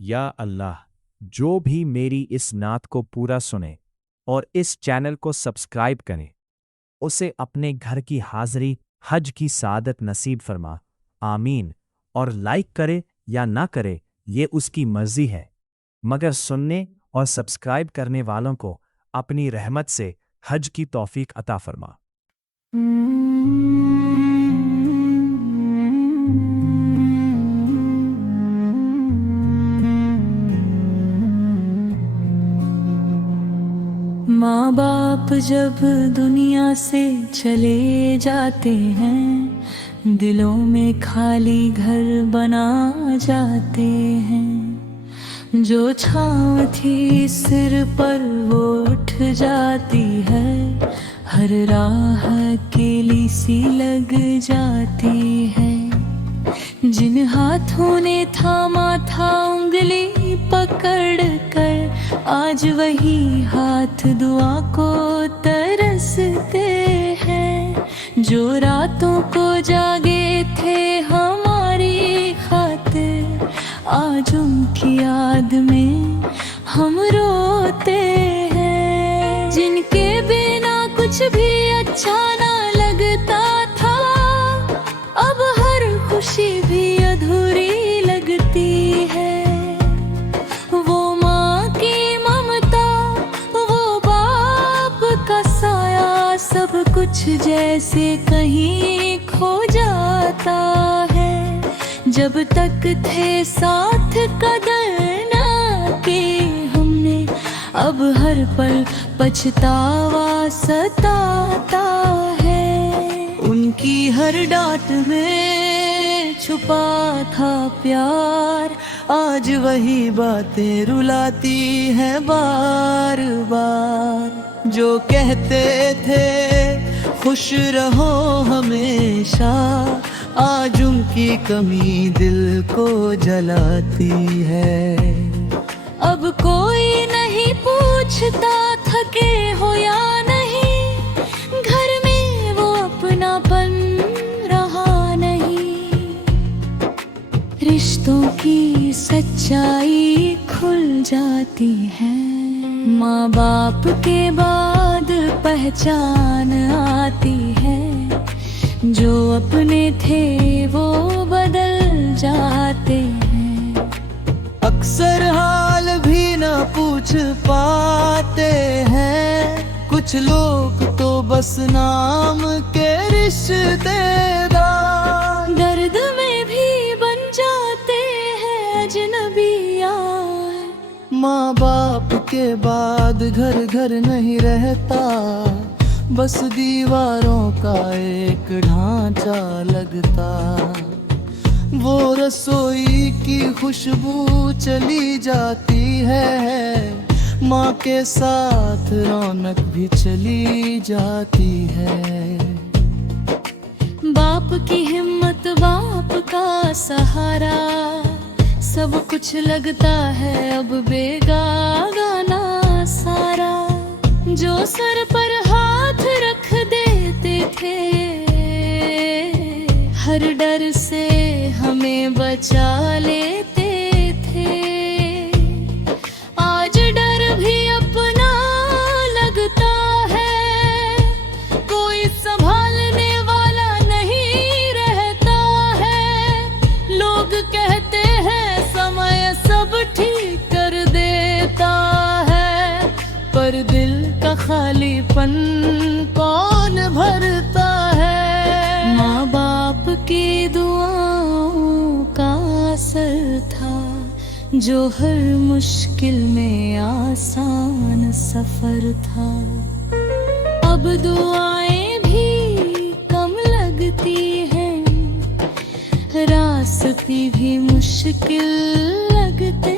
या अल्लाह, जो भी मेरी इस नात को पूरा सुने और इस चैनल को सब्सक्राइब करे, उसे अपने घर की हाज़िरी हज की सादत नसीब फरमा। आमीन। और लाइक करे या ना करे, ये उसकी मर्जी है, मगर सुनने और सब्सक्राइब करने वालों को अपनी रहमत से हज की तौफीक अता फरमा। माँ बाप जब दुनिया से चले जाते हैं, दिलों में खाली घर बना जाते हैं। जो छाँव थी सिर पर वो उठ जाती है, हर राह अकेली सी लग जाती है। जिन हाथों ने थामा था उंगली पकड़ कर, आज वही हाथ दुआ को तरसते हैं। जो रातों को जागे थे हमारी खातिर, आज उनकी याद में हम रोते हैं। जिनके बिना कुछ भी अच्छा ना लगता था, अब हर खुशी भी अधूरी लगती है। वो माँ की ममता, वो बाप का साया, सब कुछ जैसे कहीं खो जाता है। जब तक थे साथ कदर ना की हमने, अब हर पल पछतावा सताता है। उनकी हर डांट में छुपा था प्यार, आज वही बातें रुलाती हैं बार बार। जो कहते थे खुश रहो हमेशा, आज उनकी कमी दिल को जलाती है। अब कोई नहीं पूछता थके हो या नहीं, घर में वो अपनापन रहा नहीं। रिश्तों की सच्चाई खुल जाती है, माँ बाप के बाद पहचान आती है। जो अपने थे वो बदल जाते हैं, अक्सर हाल भी ना पूछ पाते हैं। कुछ लोग तो बस नाम के रिश्तेदार, दर्द में भी बन जाते हैं अजनबिया। माँ बाप के बाद घर घर नहीं रहता, बस दीवारों का एक ढांचा लगता। वो रसोई की खुशबू चली जाती है, माँ के साथ रौनक भी चली जाती है। बाप की हिम्मत, बाप का सहारा, सब कुछ लगता है अब बेगाना सारा। जो सर पर हाथ रख देते थे, हर डर से हमें बचा लेते थे, आज डर भी अपना लगता है। कोई संभालने वाला नहीं रहता है। लोग कहते हैं समय सब ठीक कर देता है, पर दिल का खालीपन कौन भरता है। माँ बाप की दुआओं का असर था, जो हर मुश्किल में आसान सफर था। अब दुआएं भी कम लगती हैं, रास्ते भी मुश्किल लगते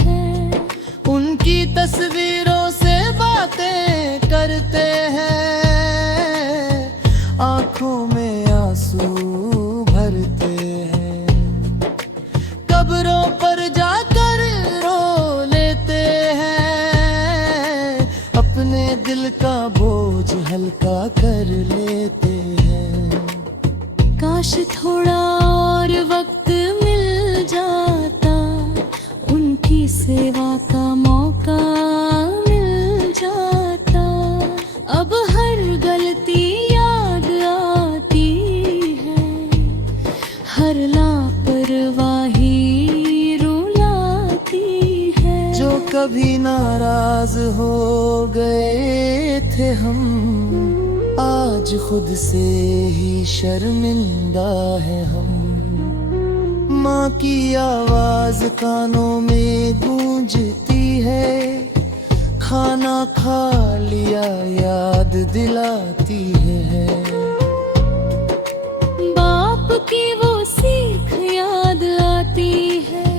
हैं। उनकी तस्वीरों से बातें करते हैं, आंखों में आंसू भरते हैं। कब्रों पर जाकर रो लेते हैं, अपने दिल का बोझ हल्का कर लेते हैं। काश थोड़ा और वक्त मिल जाता, उनकी सेवा का मौका मिल जाता। अब हर गलती याद आती है, हर लापरवाही रुलाती है। जो कभी नाराज हो गए थे हम, आज खुद से ही शर्मिंदा है हम। माँ की आवाज कानों में गूंजती है, खाना खा लिया याद दिलाती है। बाप की वो सीख याद आती है,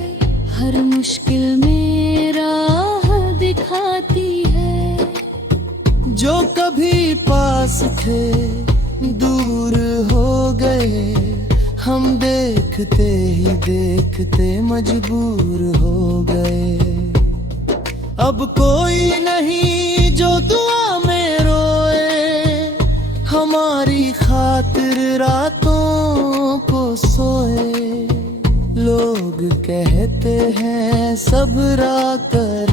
हर मुश्किल में राह दिखाती है। जो कभी पास थे दूर हो गए, हम देखते ही देखते मजबूर हो गए। अब कोई नहीं जो दुआ में रोए, हमारी खातिर रातों को सोए। लोग कहते हैं सब्रा कर,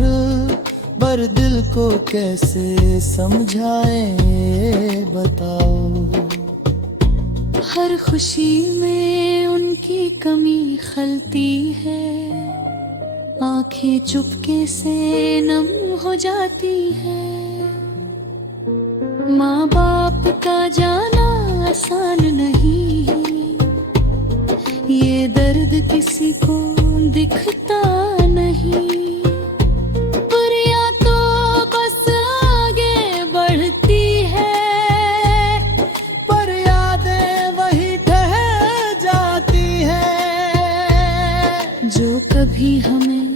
पर दिल को कैसे समझाएं बताओ। हर खुशी में उनकी कमी खलती है, आंखें चुपके से नम हो जाती है। माँ बाप का जाना आसान नहीं, ये दर्द किसी को दिखता नहीं। पर या तो बस आगे बढ़ती है, पर यादें वही ठहर जाती हैं। जो कभी हमें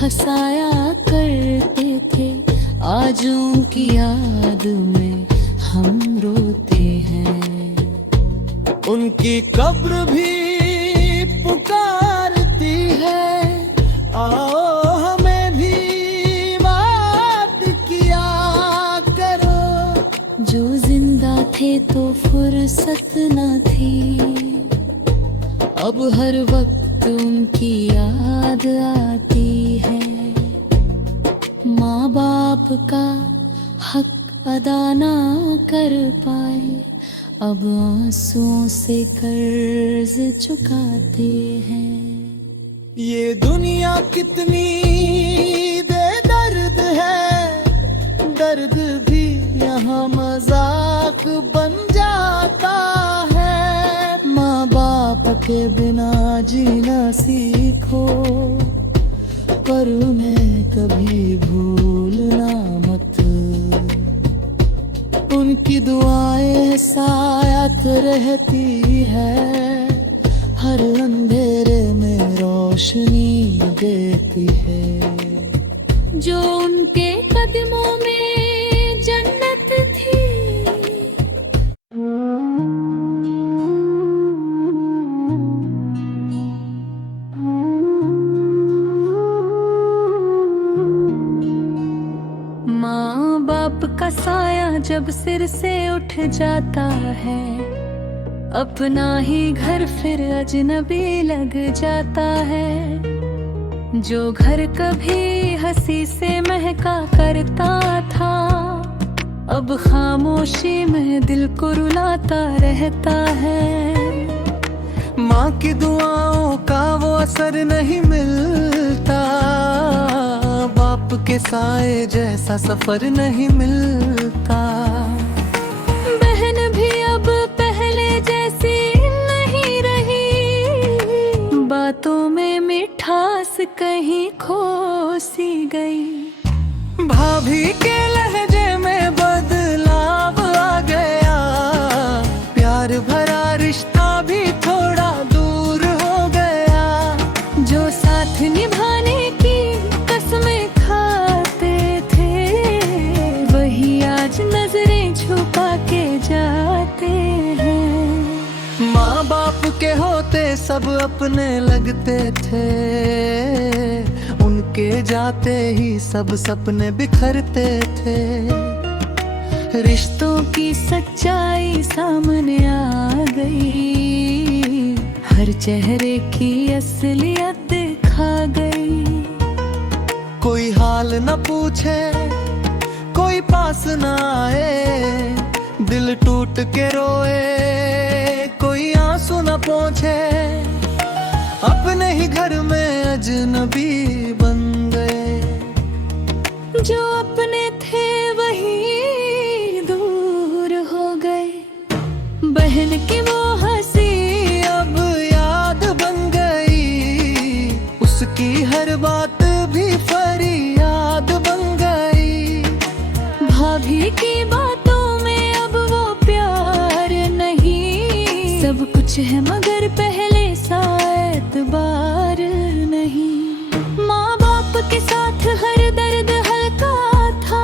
हंसाया करते थे, आज उनकी याद में हम रोते हैं। उनकी कब्र भी पुकारती है, आओ हमें भी बात किया करो। जो जिंदा थे तो फुर्सत न थी, अब हर वक्त उनकी याद आती है। माँ बाप का हक अदा ना कर पाए, अब आंसुओं से कर्ज चुकाते हैं। ये दुनिया कितनी बेदर्द है, दर्द भी यहाँ मजाक बन जाता है। माँ बाप के बिना जीना सीखो, पर उन्हें कभी भूलना मत। उनकी दुआएं साथ रहती है, हर अंधेरे में रोशनी देती है। जो उनके कदमों में जन्नत थी, माँ बाप का साया जब सिर से उठ जाता है, अपना ही घर फिर अजनबी लग जाता है। जो घर कभी हंसी से महका करता था, अब खामोशी में दिल को रुलाता रहता है। माँ की दुआओं का वो असर नहीं मिलता, बाप के साए जैसा सफर नहीं मिलता। बहन भी अब पहले जैसी नहीं रही, बातों में मिठास कहीं खो सी गई। भाभी के लहजे में बदलाव आ गया, प्यार भरा रिश्ता भी थोड़ा दूर हो गया। जो साथ निभाने की कसमें खाते थे, वही आज नजरें छुपा के जाते हैं। माँ बाप के होते सब अपने लगते थे, उनके जाते ही सब सपने बिखरते थे। रिश्तों की सच्चाई सामने आ गई, हर चेहरे की असलियत दिखा गई। न पूछे, कोई पास न आए, दिल टूट के रोए, कोई आंसू न पहुंचे। अपने ही घर में अजनबी बन गए, जो अपने थे वही दूर हो गए। बहन की वो हंसी अब याद बन गई, उसकी हर बात भी फरियाद बन गई। भाभी की बातों में अब वो प्यार नहीं, सब कुछ है मगर पहले सा एतबार नहीं। माँ बाप के साथ हर दर्द हल्का था,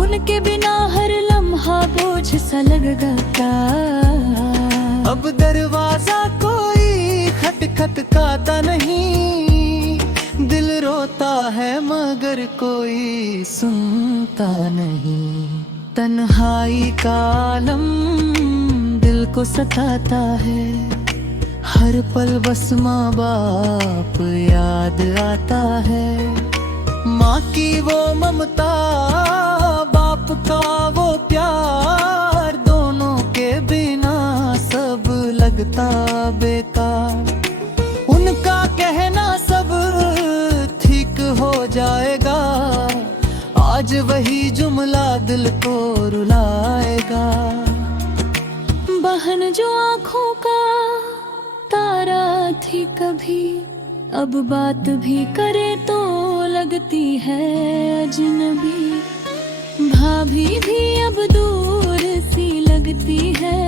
उनके बिना हर लम्हा बोझ सा लगता था। अब दरवाजा कोई खटखटाता नहीं, दिल रोता है मगर कोई सुनता नहीं। तन्हाई का आलम दिल को सताता है, हर पल बस माँ बाप याद आता है। माँ की वो ममता, बाप का वो प्यार, दोनों के बिना सब लगता बेकार। उनका कहना सब ठीक हो जाएगा, आज वही जुमला दिल को रुलाएगा। बहन जो आँखों का तारा थी कभी, अब बात भी करे तो लगती है अजनबी। भाभी भी अब दूर सी लगती है,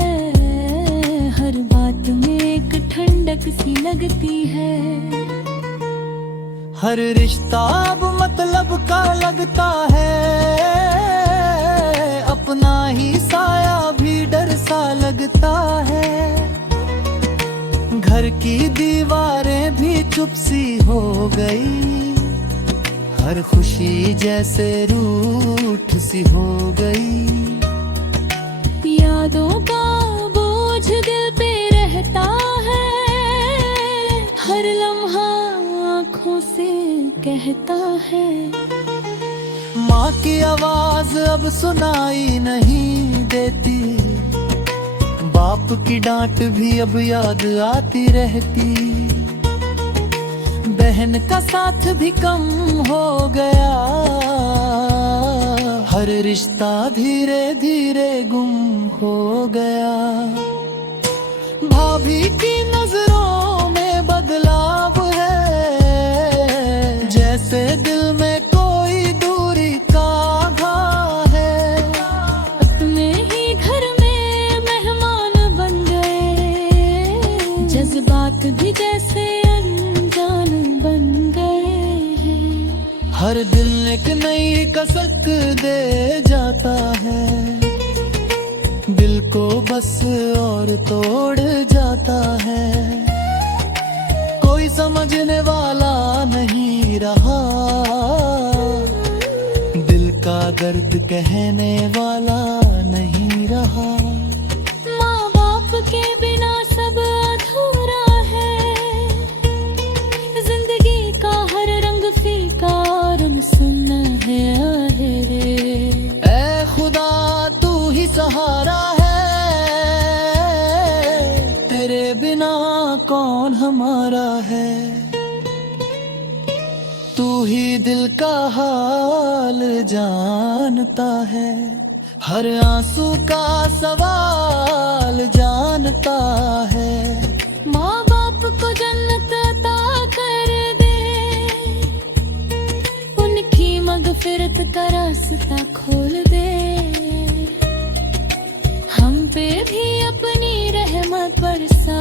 हर बात में एक ठंडक सी लगती है। हर रिश्ता अब मतलब का लगता है, अपना ही साया भी डर सा लगता है। घर की दीवारें भी चुप सी हो गई, हर खुशी जैसे रूठ सी हो गई। यादों का बोझ दिल पे रहता है, हर लम्हा आँखों से कहता है। माँ की आवाज अब सुनाई नहीं देती, बाप की डांट भी अब याद आती रहती। बहन का साथ भी कम हो गया, हर रिश्ता धीरे धीरे गुम हो गया। भाभी की नजरों में बदलाव है, जैसे दिल में कोई दूरी का घा है। अपने ही घर में मेहमान बन गए, जज्बात भी जैसे अनजान बन गए हैं। हर दिल एक नई कसक दे जाता है, दिल को बस और तोड़ जाता है। कोई समझने वाला नहीं रहा, दिल का दर्द कहने वाला नहीं रहा। माँ बाप के बिना सब अधूरा है, जिंदगी का हर रंग फीका और सुनना है आहेरे। ऐ खुदा तू ही सहारा है, तेरे बिना कौन हमारा है। तू ही दिल का हाल जानता है, हर आंसू का सवाल जानता है। माँ बाप को जन्नत अता कर दे, उनकी मगफिरत का रास्ता खोल दे। हम पे भी अपनी रहमत बरसा,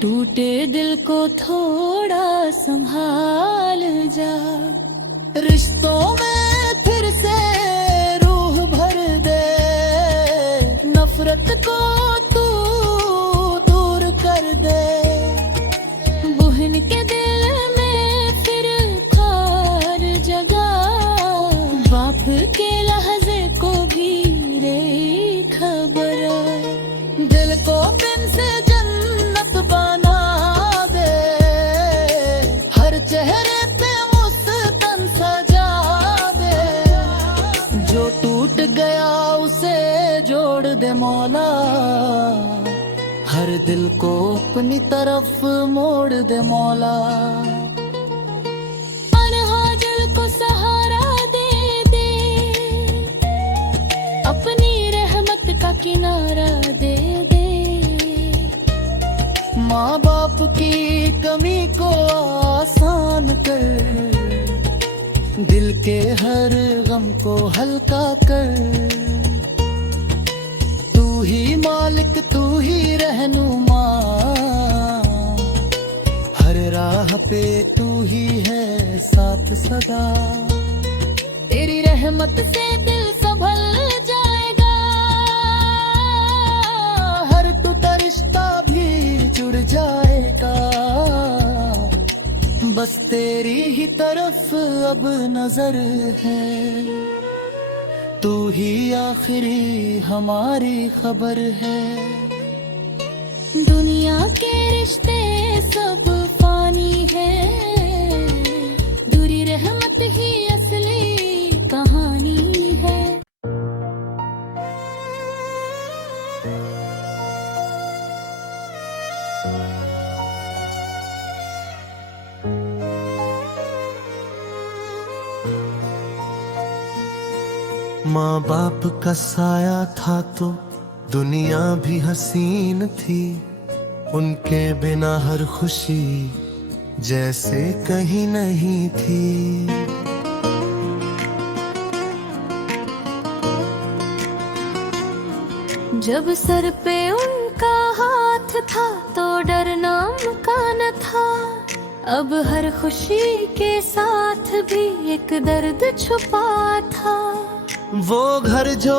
टूटे दिल को थोड़ा संभाल जा। रिश्तों में फिर से रूह भर दे, नफरत को तू दूर कर दे। बहन के दिल में फिर खार जगा, बाप के लहजे को भी रे खबर। दिल को फिर से जन्नत बना दे, हर दिल को अपनी तरफ मोड़ दे मौला। अनहा दिल को सहारा दे दे, अपनी रहमत का किनारा दे दे। माँ बाप की कमी को आसान कर, दिल के हर गम को हल्का कर। तू ही मालिक, तू ही रहनुमा, हर राह पे तू ही है साथ सदा। तेरी रहमत से दिल संभल जाएगा, हर टूटा रिश्ता भी जुड़ जाएगा। बस तेरी ही तरफ अब नजर है, तू ही आखिरी हमारी खबर है। दुनिया के रिश्ते सब फानी है, दूरी रहमत ही असली कहानी है। माँ बाप का साया था तो दुनिया भी हसीन थी, उनके बिना हर खुशी जैसे कहीं नहीं थी। जब सर पे उनका हाथ था तो डर नाम का न था, अब हर खुशी के साथ भी एक दर्द छुपा था। वो घर जो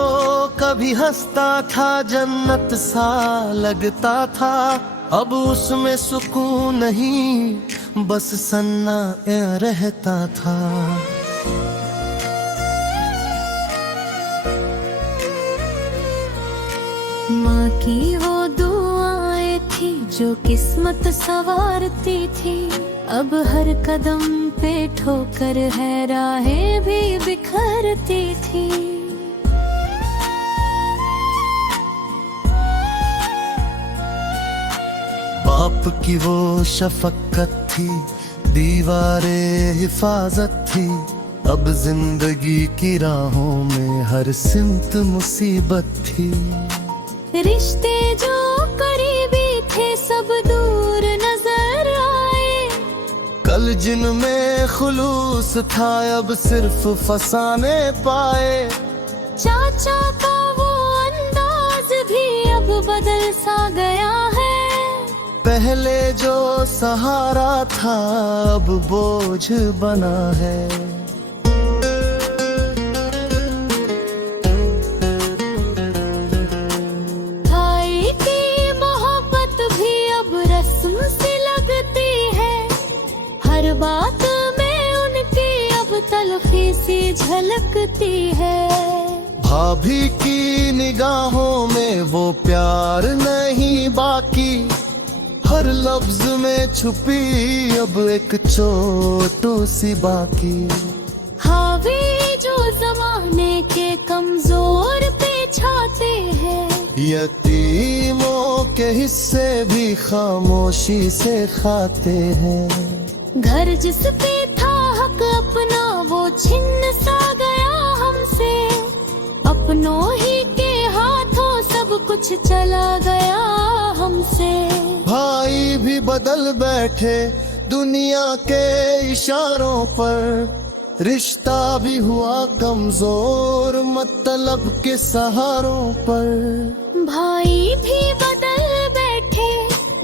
कभी हंसता था जन्नत सा लगता था, अब उसमें सुकून नहीं बस सन्नाटा रहता था। माँ की वो दुआएं थी जो किस्मत संवारती थी, अब हर कदम पे ठोकर है राहें भी बिखरती थी। बाप की वो शफकत थी, दीवारे हिफाजत थी, अब जिंदगी की राहों में हर सिमत मुसीबत थी। रिश्ते जो करीबी थे सब दूर नजर आए, कल जिनमें खुलूस था अब सिर्फ फसाने पाए। चाचा का वो अंदाज भी अब बदल सा गया है, पहले जो सहारा था अब बोझ बना है। भाई की मोहब्बत भी अब रस्म सी लगती है, हर बात में उनकी अब तलखी सी झलकती है। भाभी की निगाहों में वो प्यार नहीं बाकी, हर लफ्ज में छुपी अब एक चोट सी बाकी। हावी जो जमाने के कमजोर पे छाते हैं, यतीमों के हिस्से भी खामोशी से खाते हैं। घर जिस पे था हक अपना वो छिन्न सा गया हमसे, अपनों ही के हाथों सब कुछ चला गया हमसे। भाई भी बदल बैठे दुनिया के इशारों पर, रिश्ता भी हुआ कमजोर मतलब के सहारों पर। भाई भी बदल बैठे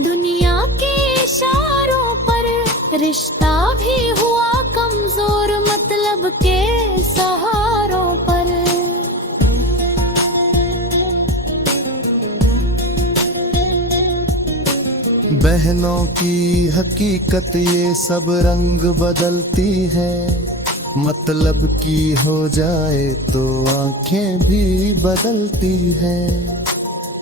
दुनिया के इशारों पर, रिश्ता भी हुआ कमजोर मतलब के सहारों पर। बहनों की हकीकत ये सब रंग बदलती है, मतलब की हो जाए तो आंखें भी बदलती है।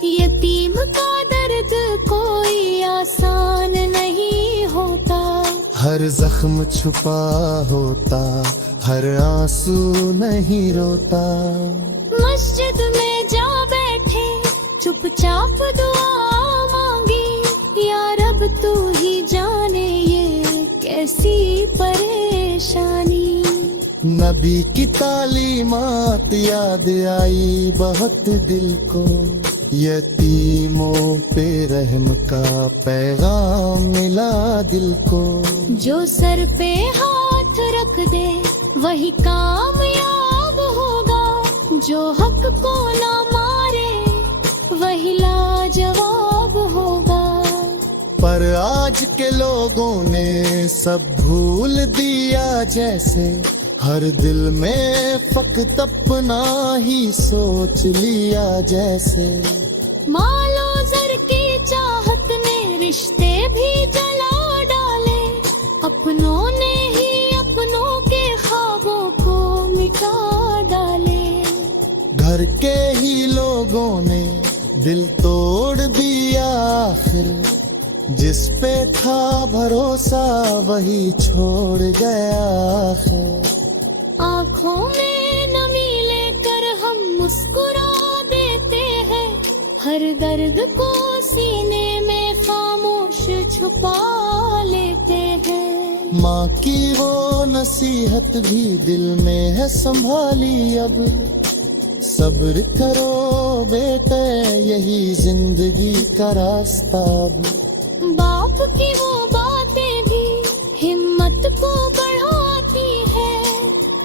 यतीम का दर्द कोई आसान नहीं होता, हर जख्म छुपा होता, हर आंसू नहीं रोता। मस्जिद में जा बैठे चुपचाप दुआ मांगी, तू ही जाने ये कैसी परेशानी। नबी की तालीमात याद आई बहुत दिल को, यतीमों पे रहम का पैगाम मिला दिल को। जो सर पे हाथ रख दे वही कामयाब होगा, जो हक को ना मारे वही लाजवाब होगा। पर आज के लोगों ने सब भूल दिया जैसे, हर दिल में फकत अपना ही सोच लिया जैसे। मालो जर की चाहत ने रिश्ते भी जला डाले, अपनों ने ही अपनों के ख्वाबों को मिटा डाले। घर के ही लोगों ने दिल तोड़ दिया आखिर, जिस पे था भरोसा वही छोड़ गया आखिर। आँखों में नमी लेकर हम मुस्कुरा देते हैं, हर दर्द को सीने में खामोश छुपा लेते हैं। माँ की वो नसीहत भी दिल में है संभाली अब, सब्र करो बेटे यही जिंदगी का रास्ता अब। बाप की वो बातें भी हिम्मत को बढ़ाती है,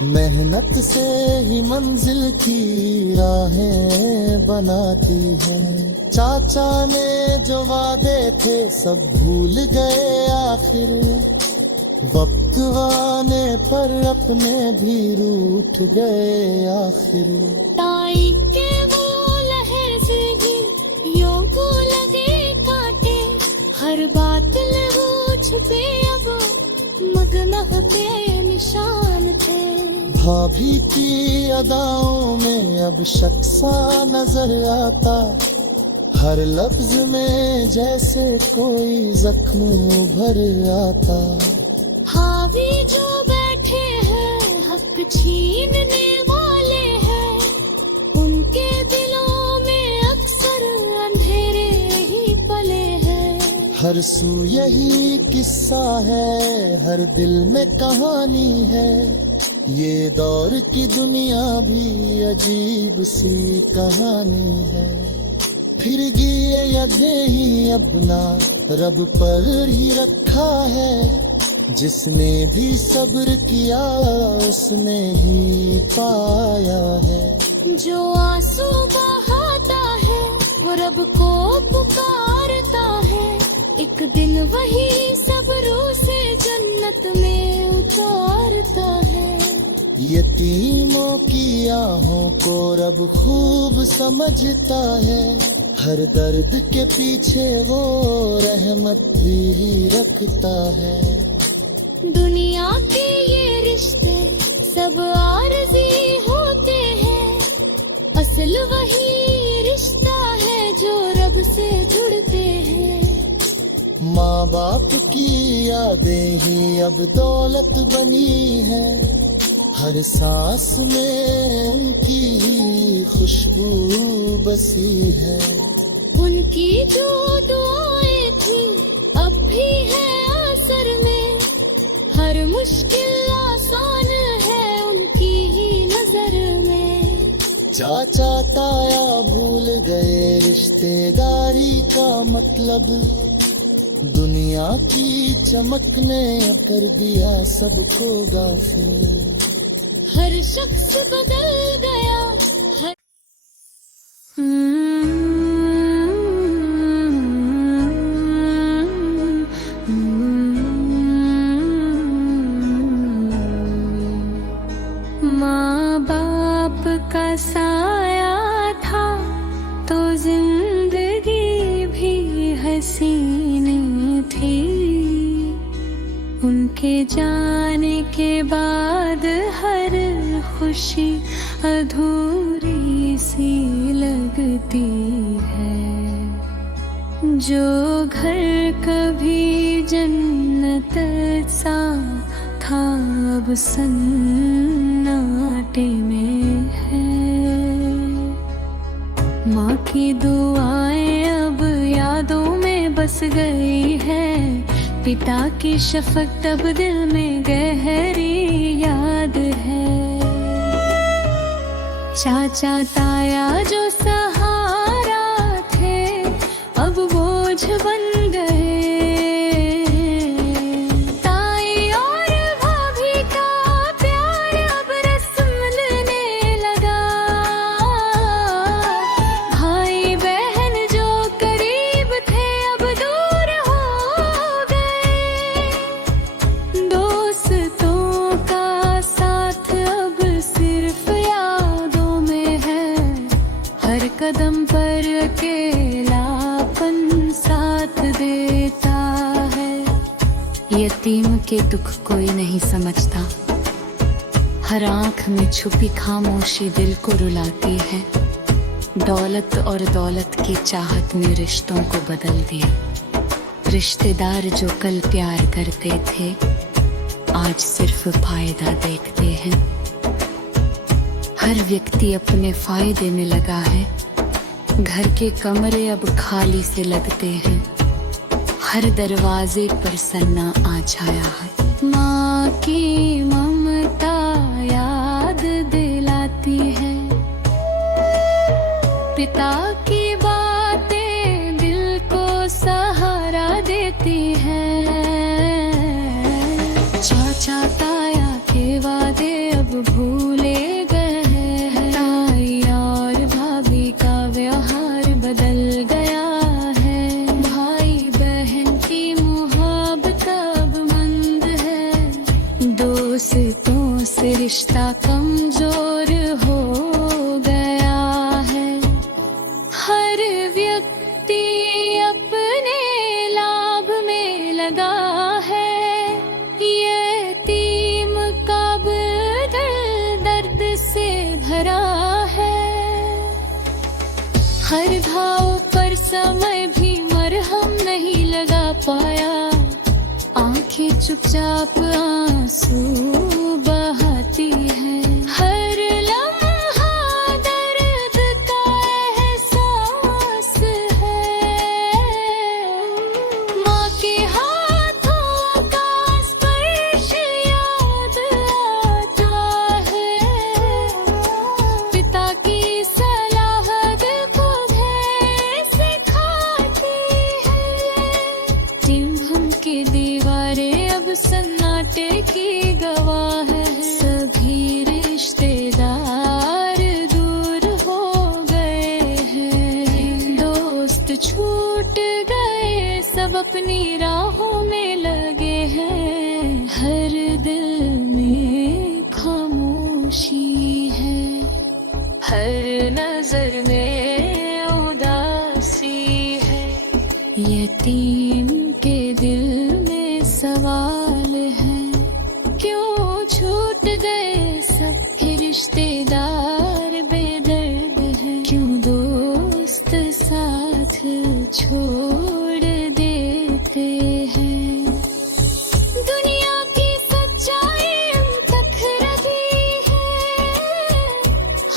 मेहनत से ही मंजिल की राहें बनाती है। चाचा ने जो वादे थे सब भूल गए आखिर, वक्त आने पर अपने भी रूठ गए आखिर। ताई के वो लहजे भी यूं को लगे कांटे, हर बात लहू छिपे अब मगनह पे निशान थे। भाभी की अदाओं में अब शक सा नजर आता, हर लफ्ज में जैसे कोई जख्म भर आता। हावी जो बैठे हैं हक छीनने वाले हैं, उनके दिलों में अक्सर अंधेरे ही पले हैं। हर सू यही किस्सा है, हर दिल में कहानी है। ये दौर की दुनिया भी अजीब सी कहानी है। फिर गिए यदे ही अपना रब पर ही रखा है, जिसने भी सब्र किया उसने ही पाया है। जो आंसू बहाता है वो रब को पुकारता है, एक दिन वही सब्रों से जन्नत में उतारता है। यतीमों की आहों को रब खूब समझता है, हर दर्द के पीछे वो रहमत भी रखता है। दुनिया के ये रिश्ते सब आरज़ी होते हैं, असल वही रिश्ता है जो रब से जुड़ते हैं। माँ बाप की यादें ही अब दौलत बनी है, हर सांस में उनकी ही खुशबू बसी है। उनकी जो दुआएं थी अब भी है असर में, हर मुश्किल आसान है उनकी ही नजर में। चाचा ताया भूल गए रिश्तेदारी का मतलब, दुनिया की चमक ने कर दिया सबको गाफिल। हर शख्स बदल गया हर माँ बाप का साया था तो जिंदगी भी हसीनी थी, उनके जाने के बाद हर खुशी अधूरी सी लगती है। जो घर कभी जन्नत सा था अब सन्नाटे में है। माँ की दुआएं अब यादों में बस गई है, पिता की शफकत अब दिल में गहरी याद है। चाचा ताया जो सहारा थे अब बोझ बन गए। ताई और भाभी का प्यार अब रस्म लेने लगा। भाई बहन जो करीब थे अब दूर हो गए। दोस्तों का साथ अब सिर्फ यादों में है। हर कदम पर अकेलापन साथ देता है। यतीम के दुख कोई नहीं समझता। हर आंख में छुपी खामोशी दिल को रुलाती है। दौलत और दौलत की चाहत ने रिश्तों को बदल दिया। रिश्तेदार जो कल प्यार करते थे आज सिर्फ फायदा देखते हैं। हर व्यक्ति अपने फायदे में लगा है। घर के कमरे अब खाली से लगते हैं। हर दरवाजे पर सन्ना आ छाया है। माँ की ममता याद दिलाती है। पिता की बातें दिल को सहारा देती है। चाचा ताया के वादे अब भूले गए हैं। ताई और भाभी का व्यवहार बदल गया है। भाई बहन की मोहब्बत अब मंद है। दोस्तों से रिश्ता कमजोर हो गया है। हर व्यक्ति अपने लाभ में लगा है। यतीम का दिल दर्द से भरा है। हर घाव पर समय भी मरहम नहीं लगा पाया। आंखें चुपचाप आंसू बहाती है। हर लम्हा दर्द का एहसास है। माँ के हाथों का स्पर्श याद आता है। पिता की सलाह दिल को धैर्य सिखाती है। टिम्भम की दीवारें अब सन्नाटे की गवाह है। सभी रिश्तेदार दूर हो गए हैं। दोस्त छूट गए सब अपनी राहों में लगे हैं। हर दिल में खामोशी है। हर नजर में उदासी है। यतीम के दिल में सवाल है। क्यों छूट गए सब रिश्तेदार बेदर्द है। क्यों दोस्त साथ छोड़ देते हैं। दुनिया की सच्चाई हम तक रही है।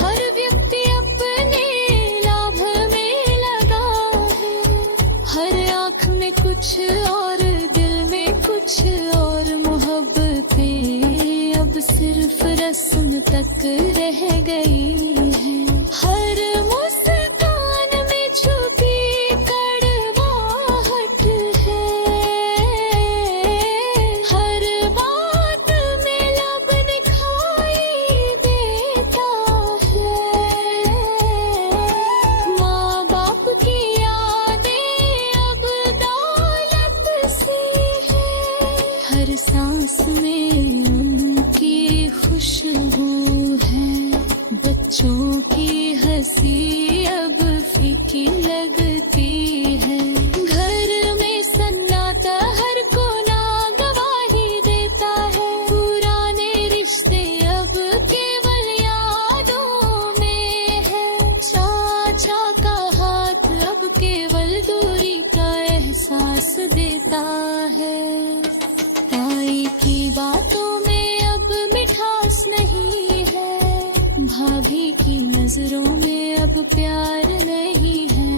हर व्यक्ति अपने लाभ में लगा है। हर आँख में कुछ और दिल में कुछ और। मोहब्बतें अब सिर्फ रस्म तक रह गई है। हर मुस्कान में छुपी कड़वाहट है। हर बात में लब दिखाई देता है। माँ बाप की यादें अब दौलत सी है। हर सांस में उनकी खुशबू है। बच्चों की हंसी अब फीकी लगती है। घर में सन्नाटा हर कोना गवाही देता है। पुराने रिश्ते अब केवल यादों में है। चाचा का हाथ अब केवल दूरी का एहसास देता है। ताई की बातों में अब मिठास नहीं है। भाभी की नजरों में अब प्यार नहीं है।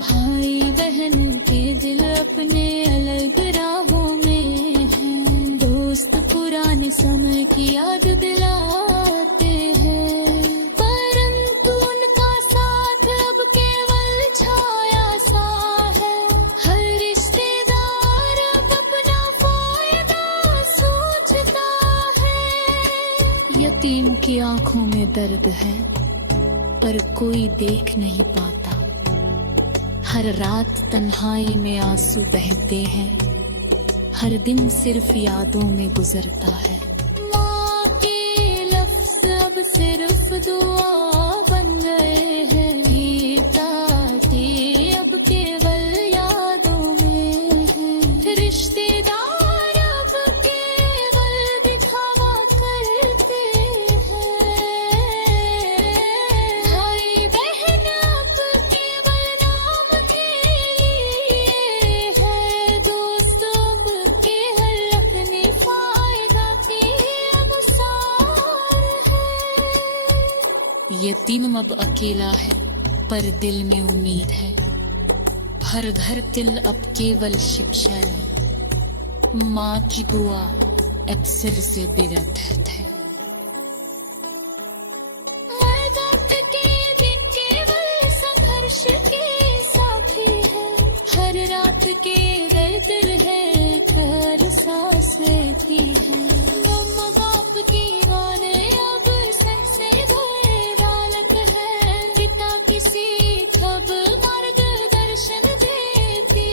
भाई बहन के ये दिल अपने अलग राहों में है, दोस्त पुराने समय की याद दिलाते हैं, परंतु उनका साथ अब केवल छाया सा है। हर रिश्तेदार अब अपना फायदा सोचता है। यतीम की आंखों में दर्द है पर कोई देख नहीं पाता, हर रात तन्हाई में आंसू बहते हैं, हर दिन सिर्फ यादों में गुजरता है। माँ के लफ्ज अब सिर्फ दुआ बन गए हैं, ताते अब केवल यादों में हैं, रिश्तेदार अब केवल दिखावा करते हैं, भाई बहन अब केवल नाम के लिए है, दोस्त अब केवल अपने फायदा के अनुसार है। यतीम अब अकेला है पर दिल में उम्मीद है, हर घर दिल अब केवल शिक्षा है, माँ की दुआ अब सिर से बेरहत है। मर्द के दिन केवल संघर्ष के साथी है, हर रात के दर्द है कर सांस लेती है, मम्मा बाप की गाने अब सर से भरालक है, पिता किसी तब मार्गदर्शन देती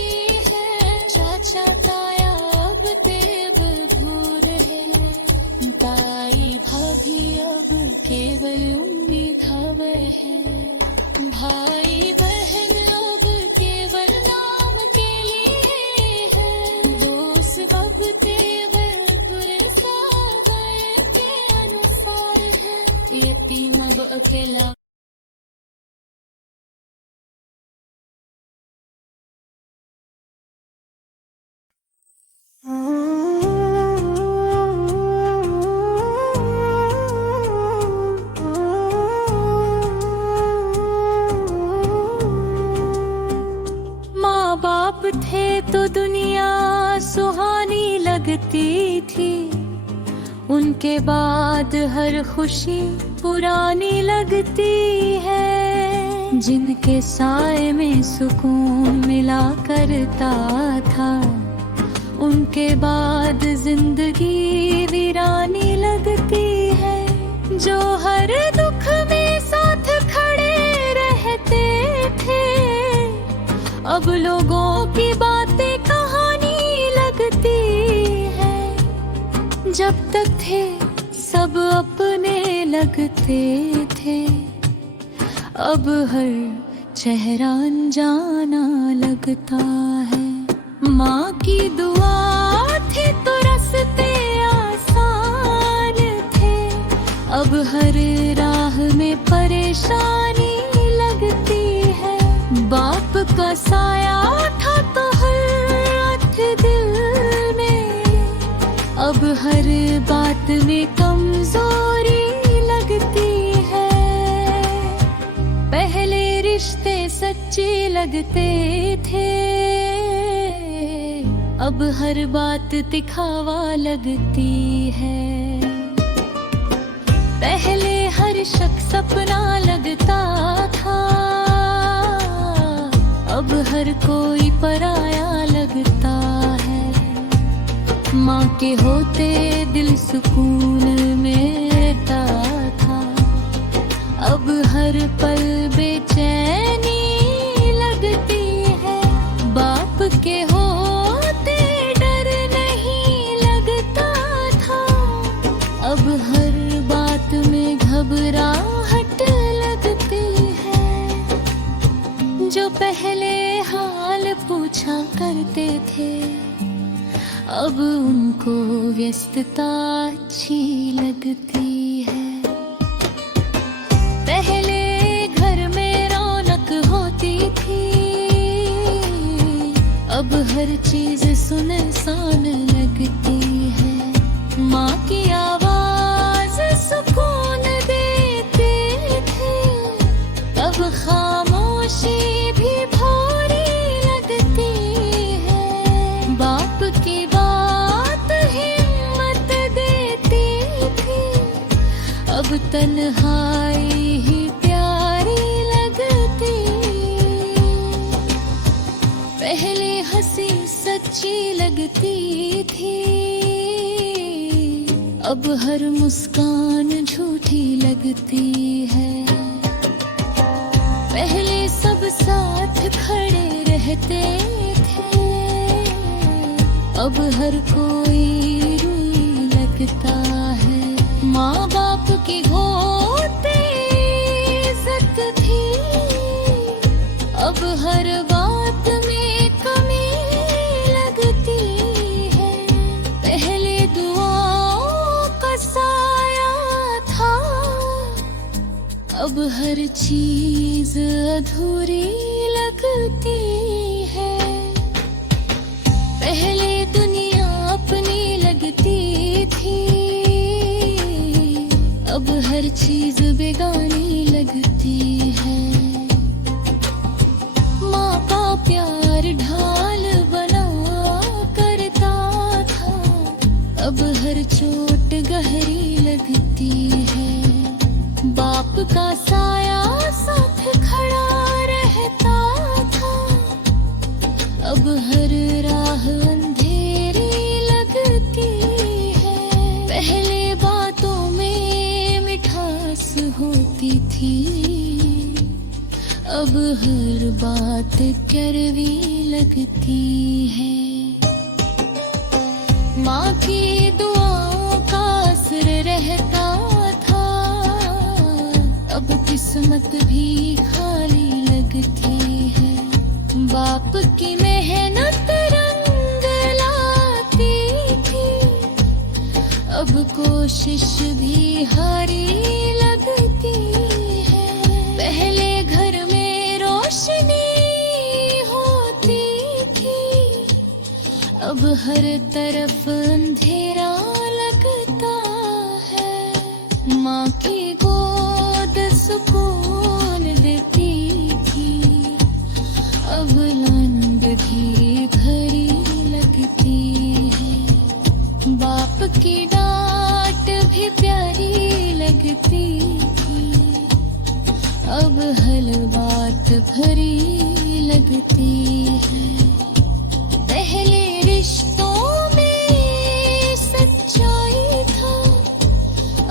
है, चाचा ताया अब देव भूर है, ताई भाभी अब केवल उम्मीद हवे है, भाई बहन अब केवल नाम के लिए है, दोस्त अब केवल दुर्सावय के अनुसार है। यतीम अब अकेला माँ बाप थे तो दुनिया सुहानी लगती थी, उनके बाद हर खुशी पुरानी लगती है, जिनके साए में सुकून मिला करता था, उनके बाद जिंदगी वीरानी लगती है, जो हर दुख में साथ खड़े रहते थे, अब लोगों की बातें कहानी लगती है, जब तक थे सब अपने लगते थे, अब हर चेहरा अनजाना लगता है। माँ की दुआ थी तो रास्ते आसान थे, अब हर राह में परेशानी लगती है, बाप का साया था तो हर रात दिल में, अब हर बात में कमजोरी लगती है, पहले रिश्ते सच्चे लगते थे, अब हर बात दिखावा लगती है, पहले हर शख्स अपना लगता था, अब हर कोई पराया लगता है, माँ के होते दिल सुकून में रहता था, अब हर पल बेचैनी लगती है, बाप के होते डर नहीं लगता था, अब हर बात में घबराहट लगती है, जो पहले हाल पूछा करते थे, अब उनको व्यस्तता अच्छी लगती है, पहले घर में रौनक होती थी, अब हर चीज सुनसान लगती है, माँ की आवाज सुकून देती थी, अब खामोशी भी भारी लगती अब तन्हाई ही प्यारी लगती। पहले हंसी सच्ची लगती थी, अब हर मुस्कान झूठी लगती है। पहले सब साथ खड़े रहते थे, अब हर कोई रूई लगता है। माँ बाप की होते इज्जत थी, अब हर बात में कमी लगती है। पहले दुआओं का साया था, अब हर चीज अधूरी लगती है। पहले दुनिया अपनी लगती थी, अब हर चीज बेगानी लगती है। माँ का प्यार ढाल बना करता था, अब हर चोट गहरी लगती है। बाप का साया साथ खड़ा रहता था, अब हर राह अंधेरी लगती है। पहले बातों में मिठास होती थी, अब हर बात कड़वी लगती है। माँ की दुआओं का असर रहता था, अब किस्मत भी खाली लगती है। बाप की मेहनत रंग लाती थी, अब कोशिश भी हारी लगती है। पहले घर में रोशनी होती थी, अब हर तरफ अंधेरा लगता है। माँ की गोद सुकून देती थी, अब लांगढ़ी भरी लगती है। बाप की डांट भी प्यारी लगती थी, अब हर बात भरी लगती है। पहले रिश्तों में सच्चाई था,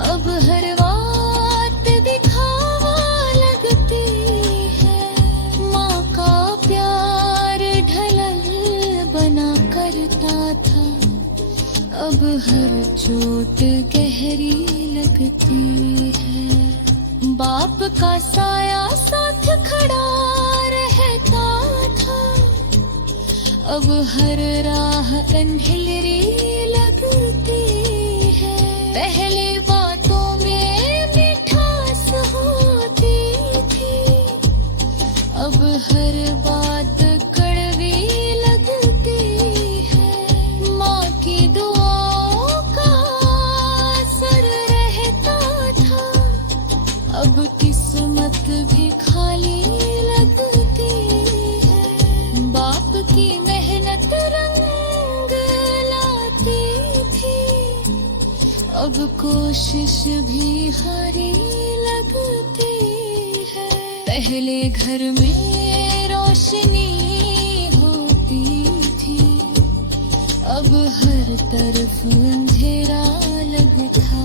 अब हर बात दिखावा लगती है। माँ का प्यार ढलल बना करता था, अब हर चोट गहरी लगती है। बाप का साया साथ खड़ा रहता था, अब हर राह अंधेरी लगती है। पहले बातों में मिठास होती थी, अब हर बात कड़वी लगती है। माँ की दुआओं का असर रहता था, अब किस्मत भी खाली लगती है। बाप की मेहनत रंग लाती थी, अब कोशिश भी हारी लगती है। पहले घर में रोशनी होती थी, अब हर तरफ अंधेरा लगता।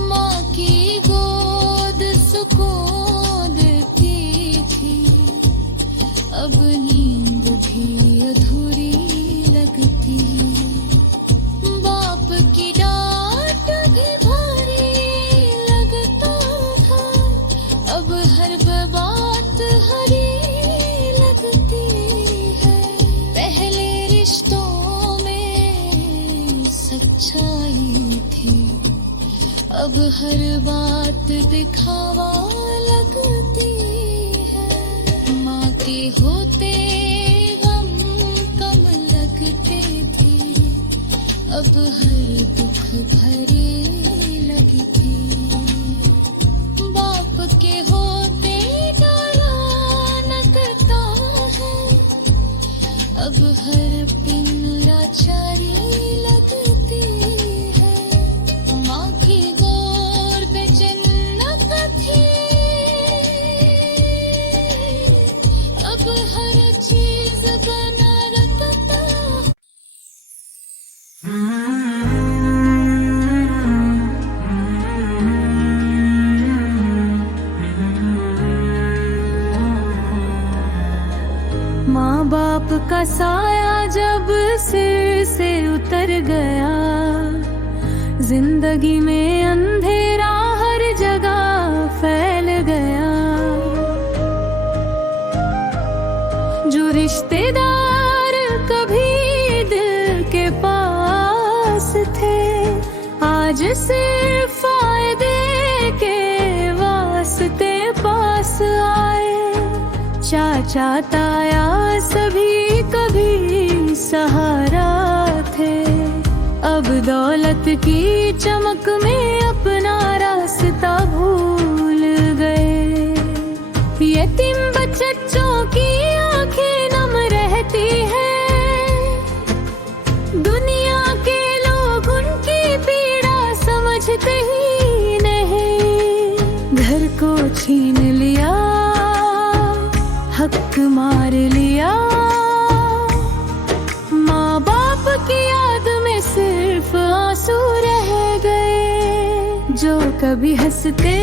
माँ की गोद सुकून देती थी, अब नींद भी अधूरी लगती। बाप की डांट भी भारी लगता था, अब हर बात हरी लगती है। पहले रिश्तों में सच्चाई थी, अब हर बात दिखावा लगती है। माँ के होते गम कम लगते थे, अब हर दुख भरे लगते। बाप के होते डाला नकता है, अब हर पिन लाचारी लगती है। माँ की गोद माँ बाप का साया जब सिर से उतर गया, जिंदगी में अंधेरा हर जगह फैल गया। जो रिश्तेदार कभी दिल के पास थे, आज सिर्फ फायदे के वास्ते पास आए। चाचा ताया सभी कभी सहारा थे, अब दौलत की चमक में अपना रास्ता भूल गए। यतीम बच्चों की आंखें नम रहती हैं, दुनिया के लोग उनकी पीड़ा समझते ही नहीं। घर को छीन लिया, हक मार लिया, माँ बाप की याद में सिर्फ आंसू रह गए। जो कभी हंसते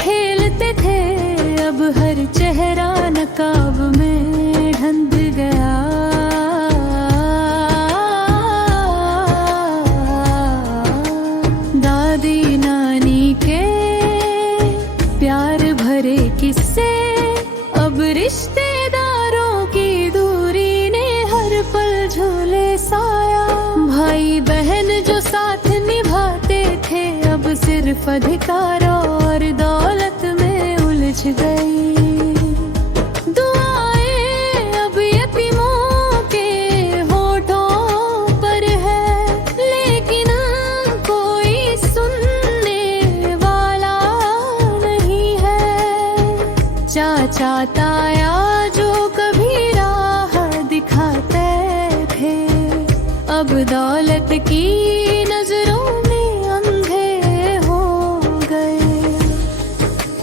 खेलते थे, अब हर चेहरा नकाब में ढंध गया। दादी नानी के प्यार भरे किस्से, अब रिश्तेदारों की दूरी ने हर पल झूले साया। भाई बहन जो साथ निभाते थे, अब सिर्फ अधिकार और दौलत में उलझ गई। दुआएं अब यतीमों के होठों पर है, लेकिन कोई सुनने वाला नहीं है। चाचा ताया जो कभी राह दिखाते थे, अब दौलत की नजरों में अंधे हो गए।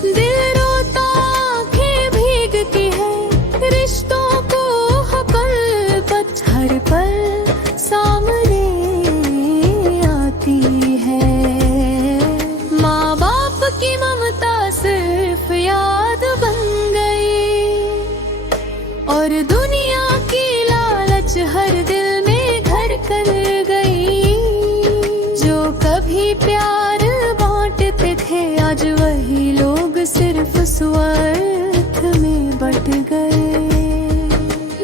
दिल रोता, आंखें भीगती है, रिश्तों को हकलपत हर पल सामने आती है। माँ बाप की ममता सिर्फ याद बन गई, और दुनिया की लालच हर दिल में घर कर गई। जो कभी प्यार बांटते थे, आज वही लोग सिर्फ स्वार्थ में बट गए।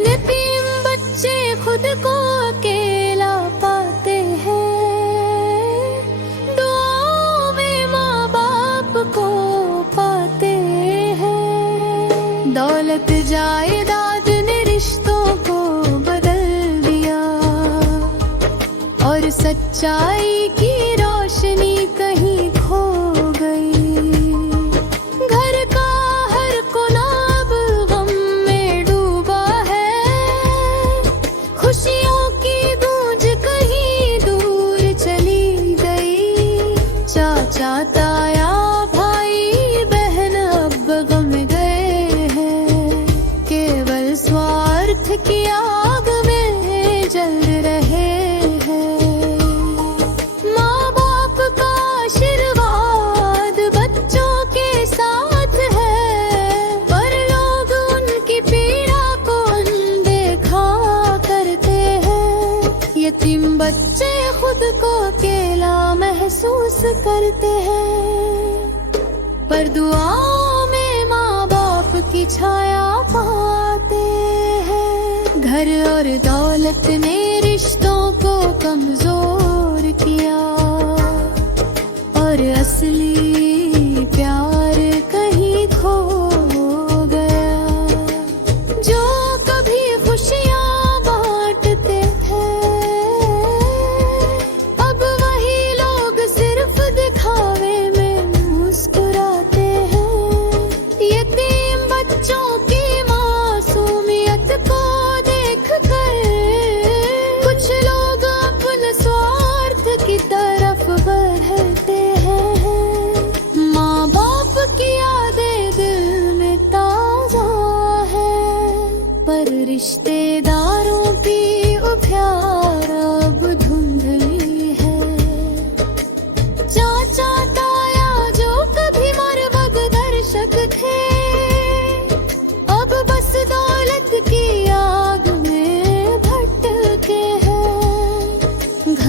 यतीम बच्चे खुद को अकेला पाते हैं, दुआओं में माँ बाप को पाते हैं। दौलत जायदाद ने रिश्तों को बदल दिया, और सच्चाई की रोशनी कहीं खो गई। घर का हर कोना अब गम में डूबा है, खुशियों की गूंज कहीं दूर चली गई। चाचा ताया भाई बहन अब गम गए हैं, केवल स्वार्थ की आग में जल रहे हैं। माँ बाप का आशीर्वाद बच्चों के साथ है, पर लोग उनकी पीड़ा को अनदेखा करते हैं। यतीम बच्चे खुद को अकेला महसूस करते हैं, पर दुआओं में माँ बाप की छाया पाते हैं। घर और दौलत ने रिश्तों को कमजोर किया, और असली प्यार कहीं खो गया। जो कभी खुशियाँ बांटते थे, अब वही लोग सिर्फ दिखावे में मुस्कुराते हैं। यतीम बच्चों की मासूमियत को देख कर कुछ लोग अपने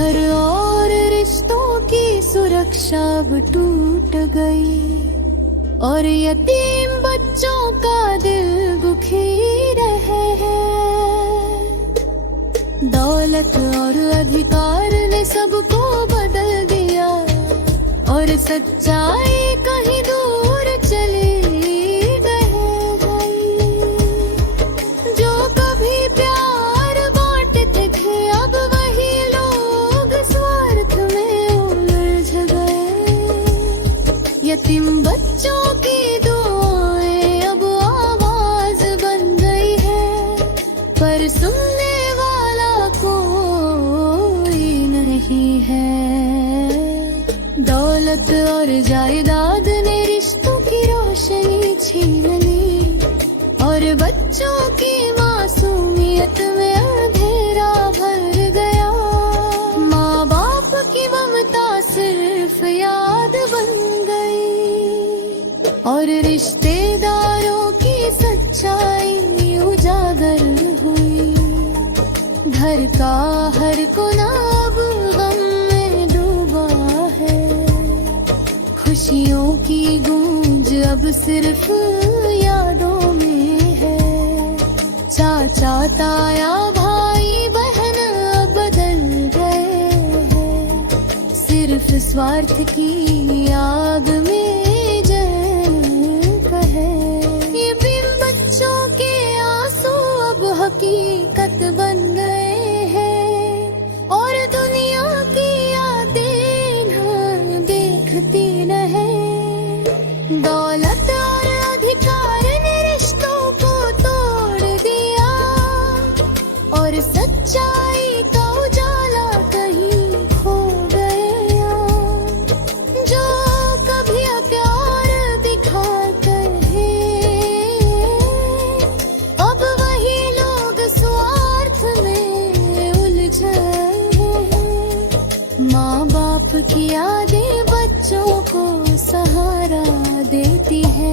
घर और रिश्तों की सुरक्षा अब टूट गई, और यतीम बच्चों का दिल दुखी रहे हैं। दौलत और अधिकार ने सबको बदल दिया, और सच्चाई कहीं दूर चली गई। जो कभी प्यार बांटते थे अब वही लोग स्वार्थ में उलझ गए। यतीम बच्चों की दुआएं अब आवाज बन गई है, पर सुनने वाला कोई नहीं है। दौलत और जायदाद ने रिश्तों की रोशनी छीन ली, और बच्चों की मासूमियत में अंधेरा भर गया। माँ बाप की ममता सिर्फ याद बन गई, और रिश्तेदारों की सच्चाई उजागर हुई। घर का हर कोना अब गम में डूबा है, खुशियों की गूंज अब सिर्फ यादों में है। चाचा ताया भाई बहन अब बदल गए हैं, सिर्फ स्वार्थ की आग में जल कहे। ये बिन बच्चों के आंसू अब हकीकत बन गए हैं, और दुनिया की यादें न देखती रहे। दौलत और अधिकार ने रिश्तों को तोड़ दिया, और सच्चाई का उजाला कहीं खो गया। जो कभी प्यार दिखाकर है, अब वही लोग स्वार्थ में उलझे हैं। माँ बाप की यादें बच्चों को सहारा देती है।